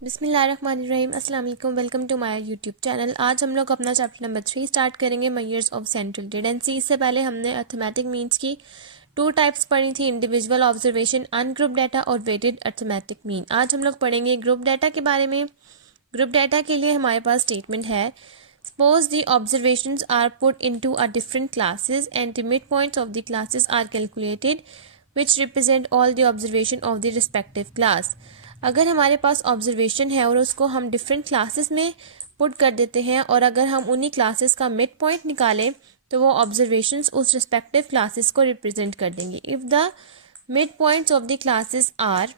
बिस्मिल्लाहिर्रहमानिर्रहीम, अस्सलाम वालेकुम, welcome to my YouTube channel. आज हम लोग अपना चैप्टर नंबर 3 स्टार्ट करेंगे, मेजर्स ऑफ सेंट्रल टेंडेंसी। इससे पहले हमने अर्थमेटिक मीन्स की 2 टाइप्स पढ़ी थी, इंडिविजुअल ऑब्जर्वेशन, अनग्रुप डाटा और वेटेड अर्थमेटिक मीन। आज हम लोग पढ़ेंगे ग्रुप डाटा के बारे में। ग्रुप डाटा के लिए हमारे पास स्टेटमेंट है, suppose the observations are put into a different classes and the mid points of the classes are calculated which represent all the observation of the respective class. अगर हमारे पास ऑब्जर्वेशन है और उसको हम डिफरेंट क्लासेस में put कर देते हैं और अगर हम उन्हीं क्लासेस का मिड पॉइंट निकालें तो वो ऑब्जर्वेशंस उस रिस्पेक्टिव क्लासेस को रिप्रेजेंट कर देंगे। If the mid points of the classes are,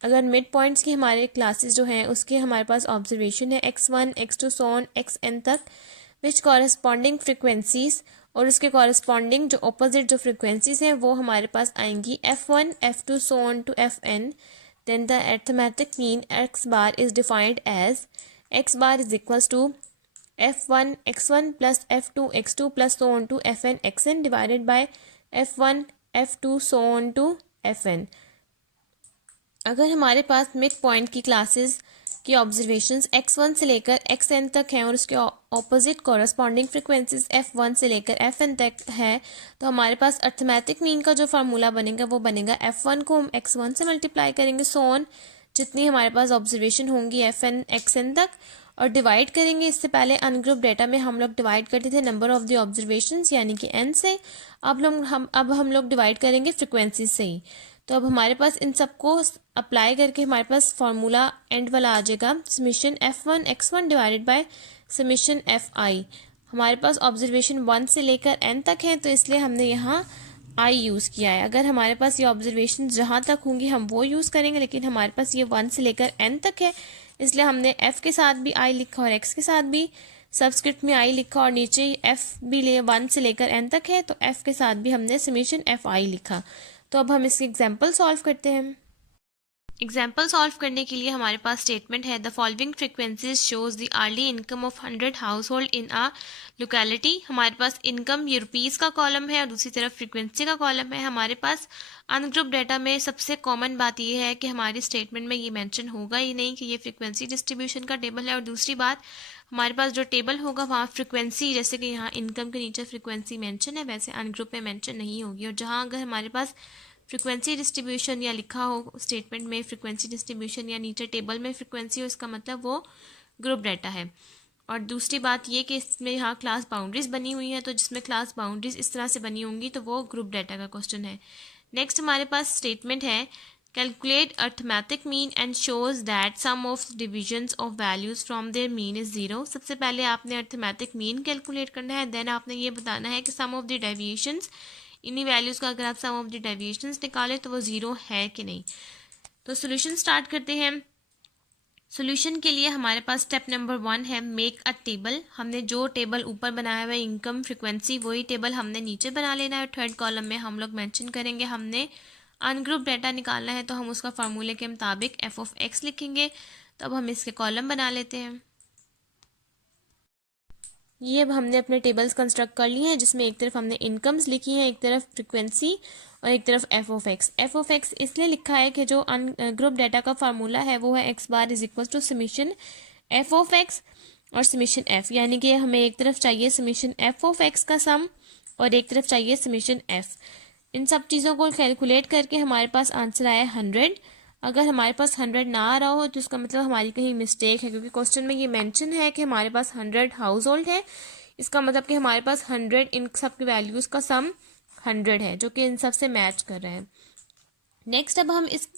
अगर मिड पॉइंट्स की हमारे क्लासेस जो हैं उसके हमारे पास ऑब्जर्वेशन है x1 x2 so on xn तक, विच कॉरेस्पॉन्डिंग फ्रिक्वेंसीज, और उसके कॉरेस्पॉन्डिंग जो अपोजिट जो फ्रिक्वेंसीज हैं वो हमारे पास आएंगी f1 f2 so on to fn। Then the arithmetic mean x bar is defined as x bar is equals to f1 x1 plus f2 x2 plus so on to fn xn divided by f1 f2 so on to fn। अगर हमारे पास mid point की classes की observations x1 से लेकर xn तक हैं और उसके ऑपोजिट कॉरेस्पॉन्डिंग फ्रिक्वेंसीज f1 से लेकर fn तक है, तो हमारे पास अर्थमेटिक मीन का जो फार्मूला बनेगा वो बनेगा f1 को हम x1 से मल्टीप्लाई करेंगे सो ऑन, जितनी हमारे पास ऑब्जर्वेशन होंगी fn xn तक, और डिवाइड करेंगे। इससे पहले अनग्रुप डेटा में हम लोग डिवाइड करते थे नंबर ऑफ द ऑब्जर्वेशंस यानी कि n से, अब हम लोग डिवाइड करेंगे फ्रिक्वेंसी से ही। तो अब हमारे पास इन सबको अप्लाई करके हमारे पास फार्मूला एंड वाला आ जाएगा, summation f1 x1 divided by summation fi। हमारे पास ऑब्जर्वेशन 1 से लेकर n तक है तो इसलिए हमने यहाँ i यूज़ किया है। अगर हमारे पास ये ऑब्जर्वेशन जहाँ तक होंगी हम वो यूज़ करेंगे, लेकिन हमारे पास ये 1 से लेकर n तक है इसलिए हमने f के साथ भी i लिखा और x के साथ भी सबस्क्रिप्ट में i लिखा, और नीचे f भी 1 से लेकर n तक है तो f के साथ भी हमने समीशन fi लिखा। तो अब हम इसकी एग्जाम्पल सॉल्व करते हैं। एग्जाम्पल सॉल्व करने के लिए हमारे पास स्टेटमेंट है, the following frequencies shows the early income of 100 household in a locality. हमारे पास इनकम ये रुपीज़ का कॉलम है और दूसरी तरफ फ्रिक्वेंसी का कॉलम है। हमारे पास अनग्रुप डाटा में सबसे कॉमन बात यह है कि हमारी स्टेटमेंट में ये मेंशन होगा ही नहीं कि ये फ्रिक्वेंसी डिस्ट्रीब्यूशन का टेबल है, और दूसरी बात हमारे पास जो टेबल होगा वहाँ फ्रिक्वेंसी, जैसे कि यहाँ इनकम के नीचे फ्रिक्वेंसी मेंशन है वैसे अनग्रुप में मेंशन नहीं होगी। और जहाँ अगर हमारे पास फ्रिक्वेंसी डिस्ट्रीब्यूशन या लिखा हो स्टेटमेंट में फ्रिक्वेंसी डिस्ट्रीब्यूशन या नीचे टेबल में फ्रिक्वेंसी हो, इसका मतलब वो ग्रुप डाटा है। और दूसरी बात ये कि इसमें यहाँ क्लास बाउंड्रीज बनी हुई है, तो जिसमें क्लास बाउंड्रीज इस तरह से बनी होंगी तो वो ग्रुप डाटा का क्वेश्चन है। नेक्स्ट हमारे पास स्टेटमेंट है, calculate arithmetic mean and shows that sum of divisions of values from their mean is 0। सबसे पहले आपने अर्थमेटिक मीन कैलकुलेट करना है, देन आपने ये बताना है कि सम ऑफ द डेविएशंस, इन्हीं वैल्यूज़ का अगर आप सम ऑफ द डेविएशंस निकालें तो वो 0 है कि नहीं। तो सोल्यूशन स्टार्ट करते हैं। सोल्यूशन के लिए हमारे पास स्टेप नंबर 1 है, मेक अ टेबल। हमने जो टेबल ऊपर बनाया हुआ है इनकम फ्रिक्वेंसी, वही टेबल हमने नीचे बना लेना है। थर्ड कॉलम में हम लोग मेंशन करेंगे हमने अनग्रुप डाटा निकालना है, तो हम उसका फार्मूले के मुताबिक f ऑफ x लिखेंगे। तो अब हम इसके कॉलम बना लेते हैं। ये अब हमने अपने टेबल्स कंस्ट्रक्ट कर लिए हैं, जिसमें एक तरफ हमने इनकम्स लिखी हैं, एक तरफ फ्रिक्वेंसी और एक तरफ F of x. F of x इसलिए लिखा है कि जो ग्रुप डाटा का फार्मूला है वो है x bar is equal to summation f of x और समीशन एफ, यानी कि हमें एक तरफ चाहिए समीशन एफ ऑफ एक्स का सम और एक तरफ चाहिए समीशन एफ। इन सब चीज़ों को कैलकुलेट करके हमारे पास आंसर आया 100। अगर हमारे पास 100 ना आ रहा हो तो इसका मतलब हमारी कहीं मिस्टेक है, क्योंकि क्वेश्चन में ये मेंशन है कि हमारे पास 100 हाउस होल्ड है। इसका मतलब कि हमारे पास 100 इन सब की वैल्यूज़ का सम 100 है, जो कि इन सब से मैच कर रहे हैं। नेक्स्ट अब हम इस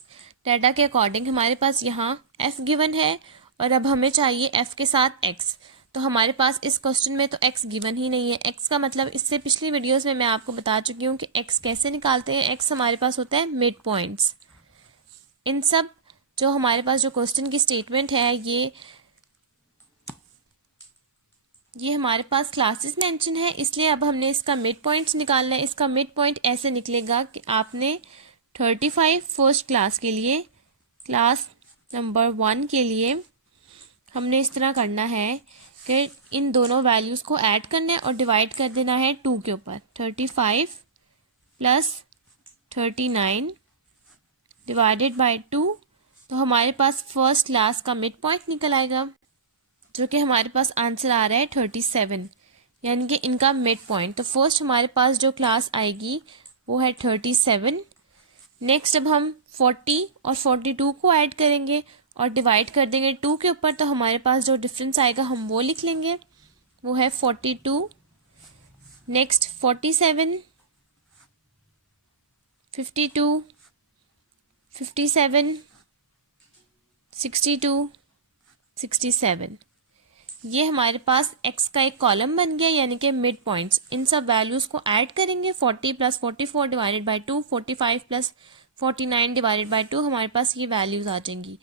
डाटा के अकॉर्डिंग, हमारे पास यहाँ f गिवन है और अब हमें चाहिए f के साथ x। तो हमारे पास इस क्वेश्चन में तो x गिवन ही नहीं है। x का मतलब इससे पिछली वीडियोस में मैं आपको बता चुकी हूँ कि x कैसे निकालते हैं। x हमारे पास होता है मिड पॉइंट्स। इन सब जो हमारे पास जो क्वेश्चन की स्टेटमेंट है ये हमारे पास क्लासेस मेंशन है, इसलिए अब हमने इसका मिड पॉइंट्स निकालना है। इसका मिड पॉइंट ऐसे निकलेगा कि आपने 35 फर्स्ट क्लास के लिए, क्लास नंबर 1 के लिए हमने इस तरह करना है कि इन दोनों वैल्यूज़ को ऐड करना है और डिवाइड कर देना है 2 के ऊपर। 35 प्लस 39 डिवाइडेड बाय 2 तो हमारे पास फर्स्ट क्लास का मिड पॉइंट निकल आएगा, जो कि हमारे पास आंसर आ रहा है 37, यानी कि इनका मिड पॉइंट। तो फर्स्ट हमारे पास जो क्लास आएगी वो है 37। नेक्स्ट अब हम 40 और 42 को ऐड करेंगे और डिवाइड कर देंगे 2 के ऊपर, तो हमारे पास जो डिफरेंस आएगा हम वो लिख लेंगे, वो है 42। नेक्स्ट 47, 52, 57, 62, 67। ये हमारे पास x का एक कॉलम बन गया, यानी कि मिड पॉइंट्स। इन सब वैल्यूज को ऐड करेंगे, 40 plus 44 divided by 2, 45 plus 49 divided by 2, हमारे पास ये वैल्यूज आ जाएंगी।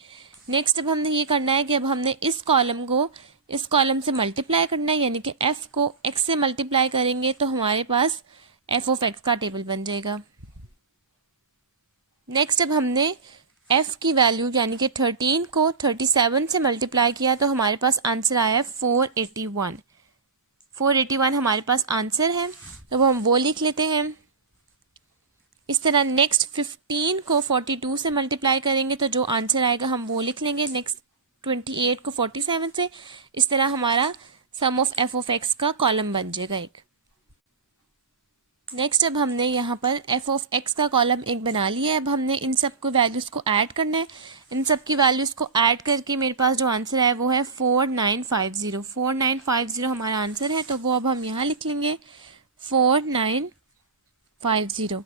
नेक्स्ट अब हमने ये करना है कि अब हमने इस कॉलम को इस कॉलम से मल्टीप्लाई करना है, यानी कि f को x से मल्टीप्लाई करेंगे तो हमारे पास f ऑफ x का टेबल बन जाएगा। नेक्स्ट अब हमने f की वैल्यू यानी कि 13 को 37 से मल्टीप्लाई किया, तो हमारे पास आंसर आया है 481। 481 हमारे पास आंसर है, तो वो हम वो लिख लेते हैं। इस तरह नेक्स्ट 15 को 42 से मल्टीप्लाई करेंगे तो जो आंसर आएगा हम वो लिख लेंगे। नेक्स्ट 28 को 47 से, इस तरह हमारा सम ऑफ f ऑफ x का कॉलम बन जाएगा एक। नेक्स्ट अब हमने यहाँ पर f ऑफ x का कॉलम एक बना लिया है। अब हमने इन सब को वैल्यूज़ को ऐड करना है। इन सब की वैल्यूज़ को ऐड करके मेरे पास जो आंसर है वो है 4950। 4950 हमारा आंसर है, तो वो अब हम यहाँ लिख लेंगे 4950।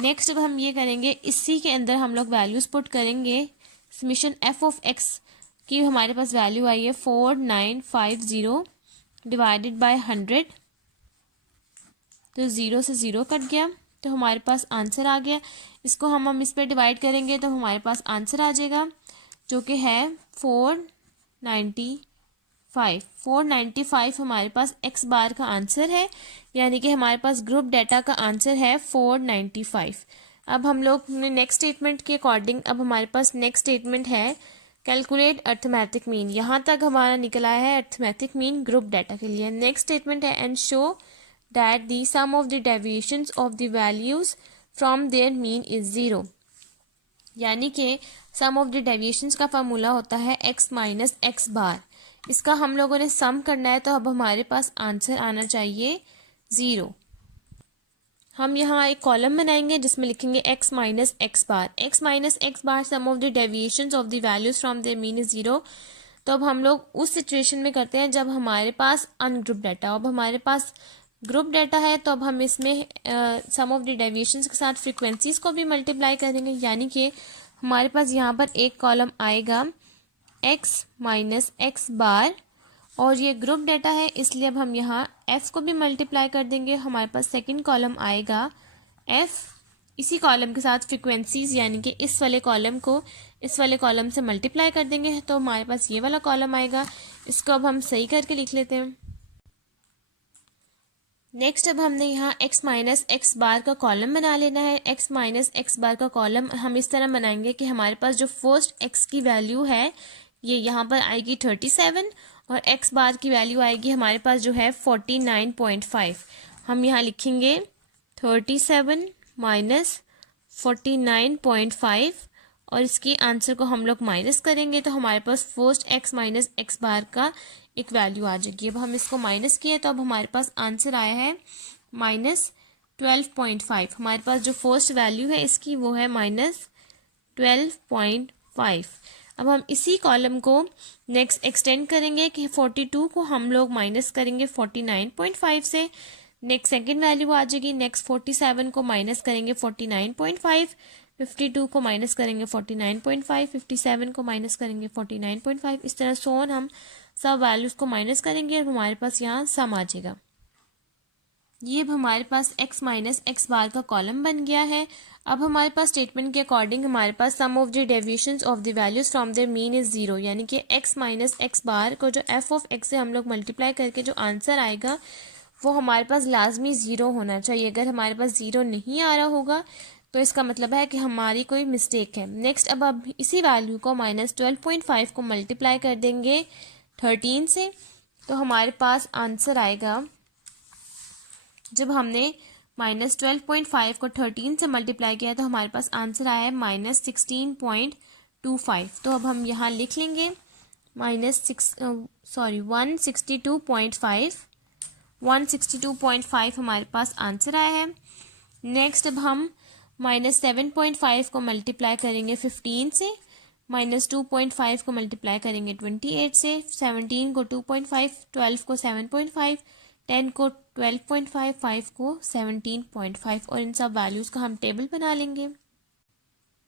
नेक्स्ट अब हम ये करेंगे, इसी के अंदर हम लोग वैल्यूज़ पुट करेंगे। समीशन f ऑफ x की हमारे पास वैल्यू आई है 4950 डिवाइडेड बाय 100, तो 0 से 0 कट गया, तो हमारे पास आंसर आ गया। इसको हम इस पर डिवाइड करेंगे तो हमारे पास आंसर आ जाएगा, जो कि है 495। 495 हमारे पास x बार का आंसर है, यानी कि हमारे पास ग्रुप डाटा का आंसर है 495। अब हम लोग नेक्स्ट स्टेटमेंट के अकॉर्डिंग, अब हमारे पास नेक्स्ट स्टेटमेंट है कैलकुलेट अर्थमेटिक मीन। यहाँ तक हमारा निकला है अर्थमेटिक मीन ग्रुप डाटा के लिए। नेक्स्ट स्टेटमेंट है and show that the sum of the deviations of the values from their mean is 0, यानी कि sum of the deviations का फार्मूला होता है x माइनस एक्स बार। इसका हम लोगों ने सम करना है, तो अब हमारे पास आंसर आना चाहिए 0। हम यहाँ एक कॉलम बनाएंगे जिसमें लिखेंगे x minus x bar. x minus x bar sum of the deviations of the values from their mean is 0। तो अब हम लोग उस सिचुएशन में करते हैं जब हमारे पास अनग्रुप डाटा। अब हमारे पास ग्रुप डाटा है, तो अब हम इसमें सम ऑफ द डेविएशंस के साथ फ्रीक्वेंसीज को भी मल्टीप्लाई करेंगे, यानी कि हमारे पास यहाँ पर एक कॉलम आएगा x माइनस एक्स बार, और ये ग्रुप डाटा है इसलिए अब हम यहाँ f को भी मल्टीप्लाई कर देंगे। हमारे पास सेकंड कॉलम आएगा f, इसी कॉलम के साथ फ्रीक्वेंसीज यानी कि इस वाले कॉलम को इस वाले कॉलम से मल्टीप्लाई कर देंगे, तो हमारे पास ये वाला कॉलम आएगा। इसको अब हम सही करके लिख लेते हैं। नेक्स्ट अब हमने यहाँ x माइनस एक्स बार का कॉलम बना लेना है। x माइनस एक्स बार का कॉलम हम इस तरह बनाएंगे कि हमारे पास जो फर्स्ट x की वैल्यू है ये यहाँ पर आएगी 37, और x बार की वैल्यू आएगी हमारे पास जो है 49.5। हम यहाँ लिखेंगे 37 माइनस 49.5, और इसकी आंसर को हम लोग माइनस करेंगे तो हमारे पास first x minus x bar का एक वैल्यू आ जाएगी। अब हम इसको माइनस किए तो अब हमारे पास आंसर आया है माइनस 12.5। हमारे पास जो फर्स्ट वैल्यू है इसकी वो है माइनस 12.5। अब हम इसी कॉलम को नेक्स्ट एक्सटेंड करेंगे कि 42 को हम लोग माइनस करेंगे 49.5 से, नेक्स्ट सेकंड वैल्यू आ जाएगी। नेक्स्ट 47 को माइनस करेंगे 49.5, 52 को माइनस करेंगे 49.5, 57 को माइनस करेंगे 49.5। इस तरह सोन हम सब वैल्यूज को माइनस करेंगे और हमारे पास यहाँ सम आ जाएगा। ये अब हमारे पास x माइनस एक्स बार का कॉलम बन गया है। अब हमारे पास स्टेटमेंट के अकॉर्डिंग हमारे पास sum of the deviations of the values from their mean is 0, यानी कि x माइनस एक्स बार को जो f ऑफ x से हम लोग मल्टीप्लाई करके जो आंसर आएगा वो हमारे पास लाजमी 0 होना चाहिए। अगर हमारे पास 0 नहीं आ रहा होगा तो इसका मतलब है कि हमारी कोई मिस्टेक है। नेक्स्ट अब इसी वैल्यू को माइनस 12.5 को मल्टीप्लाई कर देंगे 13 से, तो हमारे पास आंसर आएगा, जब हमने माइनस 12.5 को 13 से मल्टीप्लाई किया तो हमारे पास आंसर आया है माइनस 16.2। 162.25। तो अब हम यहाँ लिख लेंगे -162.5। 162.5 हमारे पास आंसर आया है। नेक्स्ट अब हम -7.5 को मल्टीप्लाई करेंगे 15 से, -2.5 को मल्टीप्लाई करेंगे 28 से, 17 को 2.5, 12 को 7.5, 10 को 12.5, 5 को 17.5 और इन सब वैल्यूज़ का हम टेबल बना लेंगे।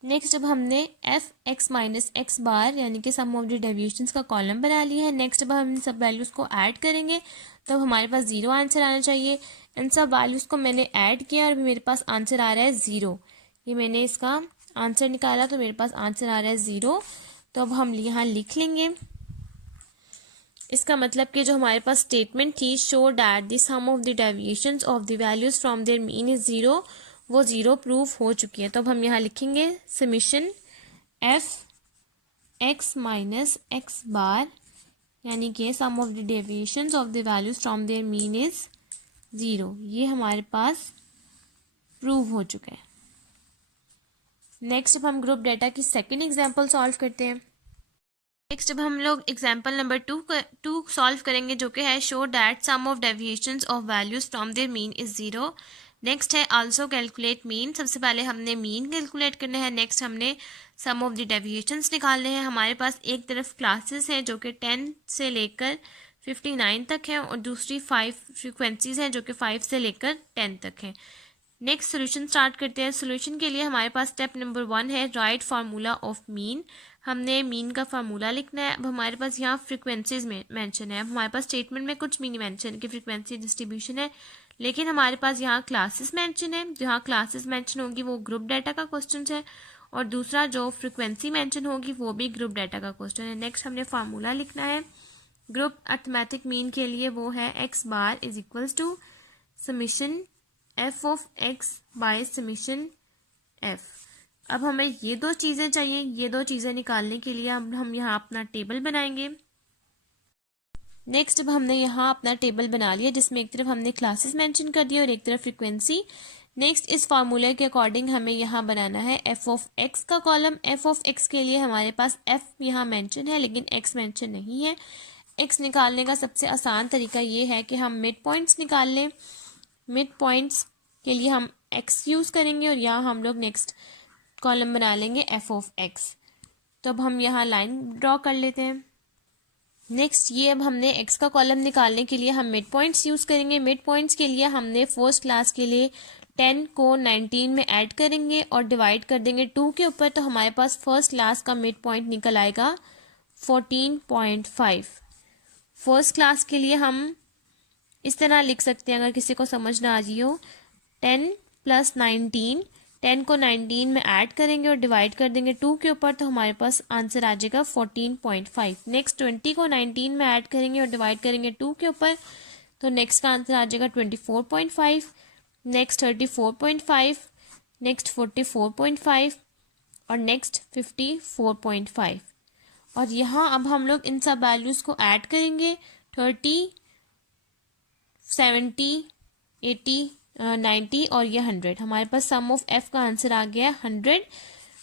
नेक्स्ट अब हमने F X minus x bar यानी कि सम ऑफ द डेविएशंस का कॉलम बना लिया है। नेक्स्ट अब हम इन सब वैल्यूज़ को ऐड करेंगे तो हमारे पास 0 आंसर आना चाहिए। इन सब वैल्यूज़ को मैंने ऐड किया और अभी मेरे पास आंसर आ रहा है 0। ये मैंने इसका आंसर निकाला तो मेरे पास आंसर आ रहा है 0। तो अब हम यहाँ लिख लेंगे। इसका मतलब कि जो हमारे पास स्टेटमेंट थी show that the sum of the deviations of the values from their mean is 0, वो 0 प्रूफ हो चुकी है। तो अब हम यहाँ लिखेंगे summation F X minus x bar यानी कि sum of the deviations of the values from their mean is 0, ये हमारे पास प्रूव हो चुका है। नेक्स्ट अब हम ग्रुप डेटा की सेकंड एग्जांपल सॉल्व करते हैं। नेक्स्ट अब हम लोग एग्जांपल नंबर 2 सॉल्व करेंगे जो कि है show that sum of deviations of values from their mean is 0। Next है आल्सो कैलकुलेट मीन। सबसे पहले हमने मीन कैलकुलेट करना है। नेक्स्ट हमने सम ऑफ द डेविएशंस निकालने हैं। हमारे पास एक तरफ क्लासेस हैं जो कि 10 से लेकर 59 तक हैं और दूसरी 5 फ्रीक्वेंसीज हैं जो कि 5 से लेकर 10 तक हैं। नेक्स्ट सोल्यूशन स्टार्ट करते हैं। सोल्यूशन के लिए हमारे पास स्टेप नंबर 1 है राइट फार्मूला ऑफ मीन। हमने मीन का फार्मूला लिखना है। अब हमारे पास यहाँ फ्रीक्वेंसीज मेंशन है। अब हमारे पास स्टेटमेंट में कुछ भी नहीं मेंशन कि फ्रीक्वेंसी डिस्ट्रीब्यूशन है, लेकिन हमारे पास यहाँ क्लासेस मेंशन है। जहाँ क्लासेस मेंशन होगी वो ग्रुप डाटा का क्वेश्चन है और दूसरा जो फ्रीक्वेंसी मेंशन होगी वो भी ग्रुप डाटा का क्वेश्चन है। नेक्स्ट हमने फार्मूला लिखना है ग्रुप अर्थमेटिक मीन के लिए, वो है x bar is equals to summation f of x by summation f. अब हमें ये दो चीज़ें चाहिए। ये दो चीज़ें निकालने के लिए हम यहाँ अपना टेबल बनाएंगे। नेक्स्ट अब हमने यहाँ अपना टेबल बना लिया जिसमें एक तरफ हमने क्लासेस मेंशन कर दिया और एक तरफ फ्रीक्वेंसी। नेक्स्ट इस फार्मूले के अकॉर्डिंग हमें यहाँ बनाना है एफ ऑफ एक्स का कॉलम। एफ ऑफ एक्स के लिए हमारे पास एफ यहाँ मेंशन है लेकिन एक्स मेंशन नहीं है। एक्स निकालने का सबसे आसान तरीका ये है कि हम मिड पॉइंट्स निकाल लें। मिड पॉइंट्स के लिए हम एक्स यूज़ करेंगे और यहाँ हम लोग नेक्स्ट कॉलम बना लेंगे एफ ऑफ एक्स। तो अब हम यहाँ लाइन ड्रॉ कर लेते हैं। नेक्स्ट ये अब हमने एक्स का कॉलम निकालने के लिए हम मिड पॉइंट्स यूज़ करेंगे। मिड पॉइंट्स के लिए हमने फर्स्ट क्लास के लिए 10 को 19 में ऐड करेंगे और डिवाइड कर देंगे 2 के ऊपर, तो हमारे पास फर्स्ट क्लास का मिड पॉइंट निकल आएगा 14.5। फर्स्ट क्लास के लिए हम इस तरह लिख सकते हैं अगर किसी को समझ ना आ रही हो, 10 + 19, 10 को 19 में ऐड करेंगे और डिवाइड कर देंगे 2 के ऊपर, तो हमारे पास आंसर आ जाएगा 14.5। नेक्स्ट 20 को 19 में ऐड करेंगे और डिवाइड करेंगे 2 के ऊपर, तो नेक्स्ट का आंसर आ जाएगा 24.5। नेक्स्ट 34.5, नेक्स्ट 44.5 और नेक्स्ट 54.5। और यहाँ अब हम लोग इन सब वैल्यूज़ को ऐड करेंगे 30, 70, 80, 90 और ये 100। हमारे पास सम ऑफ एफ का आंसर आ गया 100।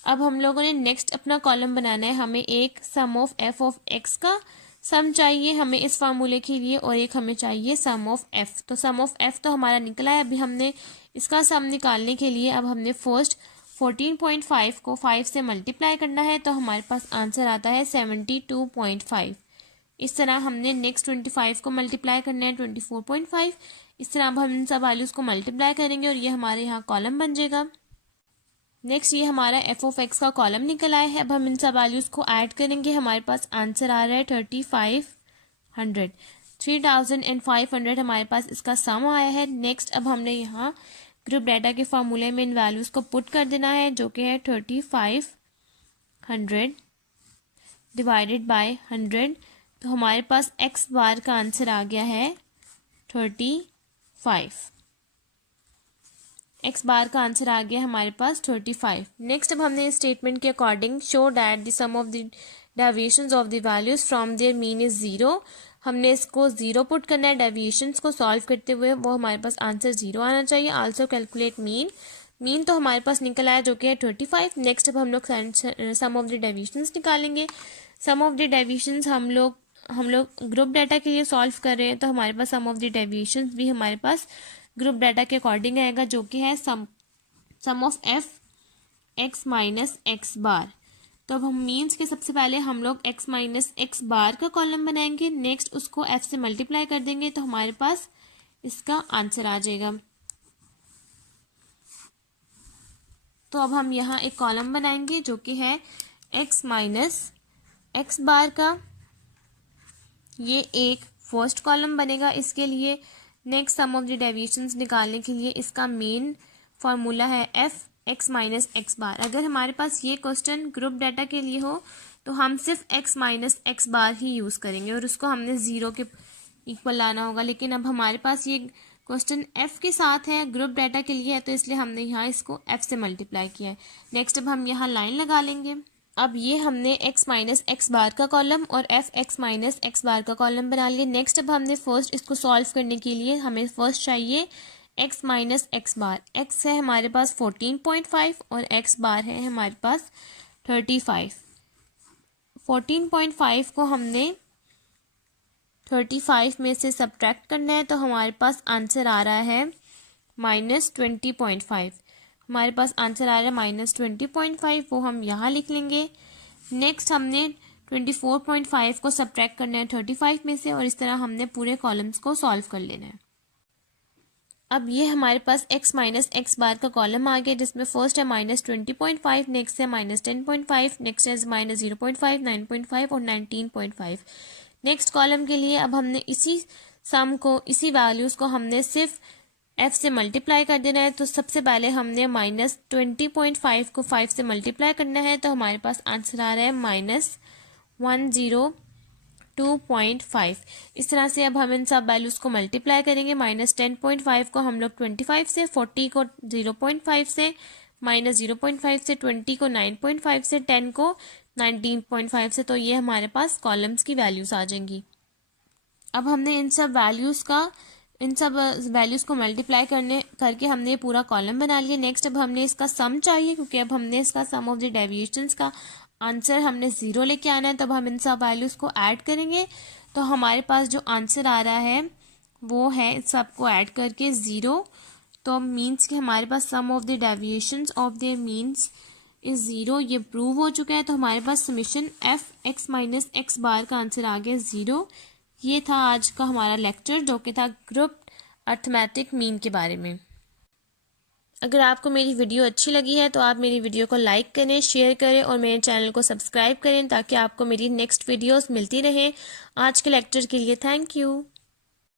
अब हम लोगों ने नेक्स्ट अपना कॉलम बनाना है। हमें एक सम ऑफ एफ ऑफ एक्स का सम चाहिए हमें इस फार्मूले के लिए और एक हमें चाहिए सम ऑफ एफ। तो सम ऑफ एफ तो हमारा निकला है। अभी हमने इसका सम निकालने के लिए अब हमने फर्स्ट 14.5 को 5 से मल्टीप्लाई करना है, तो हमारे पास आंसर आता है 72.5। इस तरह हमने नेक्स्ट 25 को मल्टीप्लाई करना है 24.5। इस तरह अब हम इन सब वैल्यूज़ को मल्टीप्लाई करेंगे और ये हमारे यहाँ कॉलम बन जाएगा। नेक्स्ट ये हमारा एफ ऑफ एक्स का कॉलम निकल आया है। अब हम इन सब वैल्यूज़ को ऐड करेंगे। हमारे पास आंसर आ रहा है 3500। 3500 हमारे पास इसका सम आया है। नेक्स्ट अब हमने यहाँ ग्रुप डाटा के फार्मूले में इन वैल्यूज़ को पुट कर देना है जो कि है 3500 डिवाइडेड बाय 100। तो हमारे पास एक्स बार का आंसर आ गया है 35। एक्स बार का आंसर आ गया हमारे पास 35। नेक्स्ट अब हमने इस स्टेटमेंट के according show that the sum of the deviations of the values from their mean is 0। हमने इसको 0 पुट करना है। डेविएशंस को सॉल्व करते हुए वो हमारे पास आंसर 0 आना चाहिए। Also calculate mean. मीन तो हमारे पास निकल आया जो कि है 25। नेक्स्ट अब हम लोग सम ऑफ द डेविएशंस निकालेंगे। सम ऑफ द डेविएशंस हम लोग ग्रुप डाटा के लिए सॉल्व कर रहे हैं, तो हमारे पास सम ऑफ द डेविएशंस भी हमारे पास ग्रुप डाटा के अकॉर्डिंग आएगा, जो कि है sum of F X minus x bar. तो अब हम मीन्स के सबसे पहले हम लोग एक्स माइनस एक्स बार का कॉलम बनाएंगे, नेक्स्ट उसको एफ से मल्टीप्लाई कर देंगे, तो हमारे पास इसका आंसर आ जाएगा। तो अब हम यहाँ एक कॉलम बनाएंगे जो कि है एक्स माइनस एक्स बार का, ये एक फर्स्ट कॉलम बनेगा इसके लिए। Next sum of the deviations निकालने के लिए इसका मेन फॉर्मूला है एफ एक्स माइनस एक्स बार। अगर हमारे पास ये क्वेश्चन ग्रुप डाटा के लिए हो तो हम सिर्फ एक्स माइनस एक्स बार ही यूज़ करेंगे और उसको हमने 0 के इक्वल लाना होगा, लेकिन अब हमारे पास ये क्वेश्चन एफ के साथ है, ग्रुप डाटा के लिए है, तो इसलिए हमने यहाँ इसको एफ से मल्टीप्लाई किया है। नेक्स्ट अब हम यहाँ लाइन लगा लेंगे। अब ये हमने x माइनस एक्स बार का कॉलम और F X minus x bar का कॉलम बना लिया। नेक्स्ट अब हमने फर्स्ट इसको सॉल्व करने के लिए हमें फर्स्ट चाहिए x minus x bar. x है हमारे पास 14.5 और x बार है हमारे पास 35। 14.5 को हमने 35 में से सब्ट्रैक्ट करना है, तो हमारे पास आंसर आ रहा है -20.5। हमारे पास आंसर आ रहा है -20.5, वो हम यहाँ लिख लेंगे। नेक्स्ट हमने 24.5 को सब्ट्रैक्ट करना है 35 में से, और इस तरह हमने पूरे कॉलम्स को सॉल्व कर लेना है। अब ये हमारे पास x माइनस एक्स बार का कॉलम आ गया, जिसमें फर्स्ट है -20.5, नेक्स्ट है -10.5, नेक्स्ट है -0.5, 9.5 और 19.5। नेक्स्ट कॉलम के लिए अब हमने इसी सम को, इसी वैल्यूज़ को हमने सिर्फ f से मल्टीप्लाई कर देना है। तो सबसे पहले हमने -20.5 को 5 से मल्टीप्लाई करना है, तो हमारे पास आंसर आ रहा है -102.5। इस तरह से अब हम इन सब वैल्यूज़ को मल्टीप्लाई करेंगे। -10.5 को हम लोग 25 से, 40 को 0.5 से, -0.5 से, 20 को 9.5 से, 10 को 19.5 से, तो ये हमारे पास कॉलम्स की वैल्यूज़ आ जाएंगी। अब हमने इन सब वैल्यूज़ को मल्टीप्लाई करके हमने पूरा कॉलम बना लिया। नेक्स्ट अब हमने इसका सम चाहिए, क्योंकि अब हमने इसका सम ऑफ द डेविएशंस का आंसर हमने 0 लेके आना है। तब हम इन सब वैल्यूज़ को ऐड करेंगे, तो हमारे पास जो आंसर आ रहा है वो है इस सबको ऐड करके 0। तो मीन्स कि हमारे पास sum of the deviations of the means is 0, ये प्रूव हो चुका है। तो हमारे पास summation F X minus x bar का आंसर आ गया 0। ये था आज का हमारा लेक्चर, जो कि था ग्रुप अर्थमेटिक मीन के बारे में। अगर आपको मेरी वीडियो अच्छी लगी है तो आप मेरी वीडियो को लाइक करें, शेयर करें और मेरे चैनल को सब्सक्राइब करें, ताकि आपको मेरी नेक्स्ट वीडियोस मिलती रहें। आज के लेक्चर के लिए थैंक यू।